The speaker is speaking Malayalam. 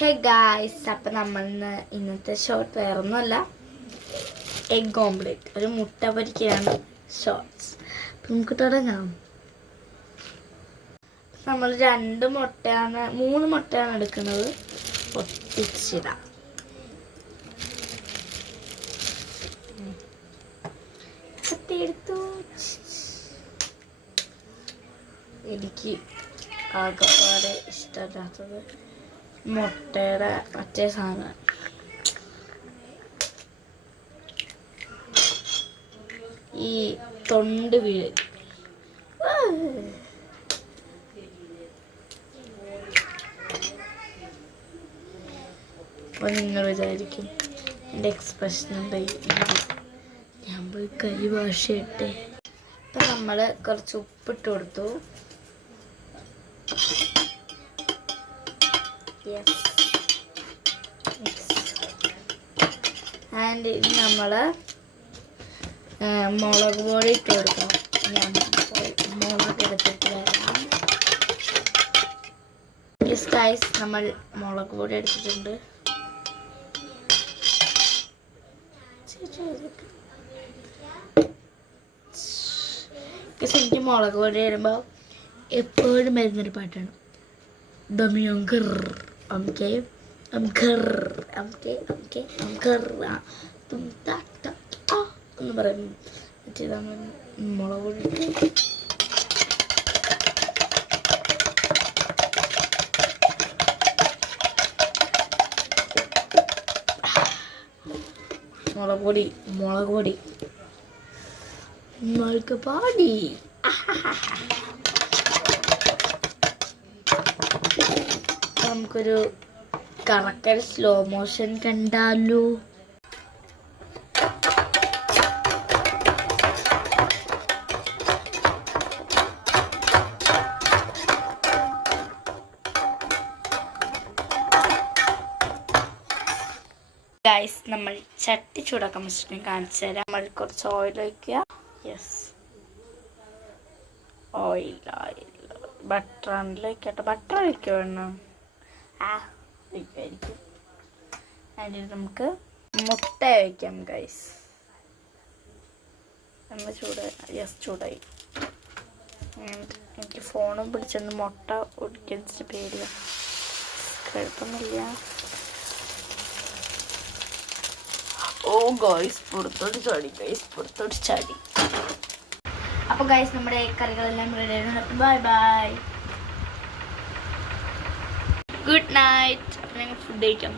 ഹേ ഗായ്സ്, അപ്പം നമ്മൾ ഇന്നത്തെ ഷോർട്ട് വേറൊന്നുമല്ല, എഗ് ഓംലെറ്റ്, ഒരു മുട്ട പൊരിക്കുകയാണ് ഷോർട്ട്സ്. അപ്പം നമുക്ക് തുടങ്ങാം. നമ്മൾ 3 മുട്ടയാണ് എടുക്കുന്നത്. പൊട്ടിച്ചിടാം. എനിക്ക് ആകെപ്പാടെ ഇഷ്ടമില്ലാത്തത് മുട്ടയുടെ മറ്റേ സാധനം. ഈ തൊണ്ട് വീഴ്. അപ്പോൾ നിങ്ങൾ വിചാരിക്കും എൻ്റെ എക്സ്പ്രഷൻ ഉണ്ടായി, ഞാൻ പോയി കൈ വാഷ് ചെയ്യട്ടെ. ഇപ്പം നമ്മൾ കുറച്ച് ഉപ്പിട്ട് കൊടുത്തു. ആൻഡ് ഇനി നമ്മൾ മുളക് പൊടി ഇട്ട് കൊടുക്കണം. ഞാൻ മുളക് എടുത്തിട്ട് വരാം. ഗൈസ്, നമ്മൾ മുളക് പൊടി എടുത്തിട്ടുണ്ട്. എനിക്ക് മുളക് പൊടി ഇടുമ്പോൾ എപ്പോഴും വരുന്നൊരു പാട്ടാണ്, എന്ന് പറയും. മറ്റേതാണ് മുളക് പൊടി. മുളക് പൊടി നമുക്കൊരു കറക്കൽ സ്ലോ മോഷൻ കണ്ടാലോ? ഗൈസ്, നമ്മൾ ചട്ടി ചൂടാക്കാൻ വെച്ചിട്ട് കാണിച്ചു തരാം. നമ്മൾ കുറച്ച് ഓയിൽ ഒഴിക്കുക. ഓയിൽ ബട്ടർ ആണല്ലോ. ബട്ടർ ഒഴിക്കുക വേണം. ഒഴിക്കുമായിരിക്കും. അതിന് നമുക്ക് മുട്ട ഒഴിക്കാം ഗൈസ്. നമ്മൾ ചൂടായി. എനിക്ക് ഫോണും പിടിച്ചൊന്ന് മുട്ട ഒടിച്ചിട്ട് പേടിയാ. കുഴപ്പമൊന്നുമില്ല. ഓ ഗൈസ്, പുറത്തോട്ട് ചാടി. അപ്പോൾ ഗൈസ്, നമ്മുടെ കറികളെല്ലാം റെഡിയാണ്. Bye bye, good night. അപ്പോൾ ഞങ്ങൾ ഫുഡ് കഴിക്കാം.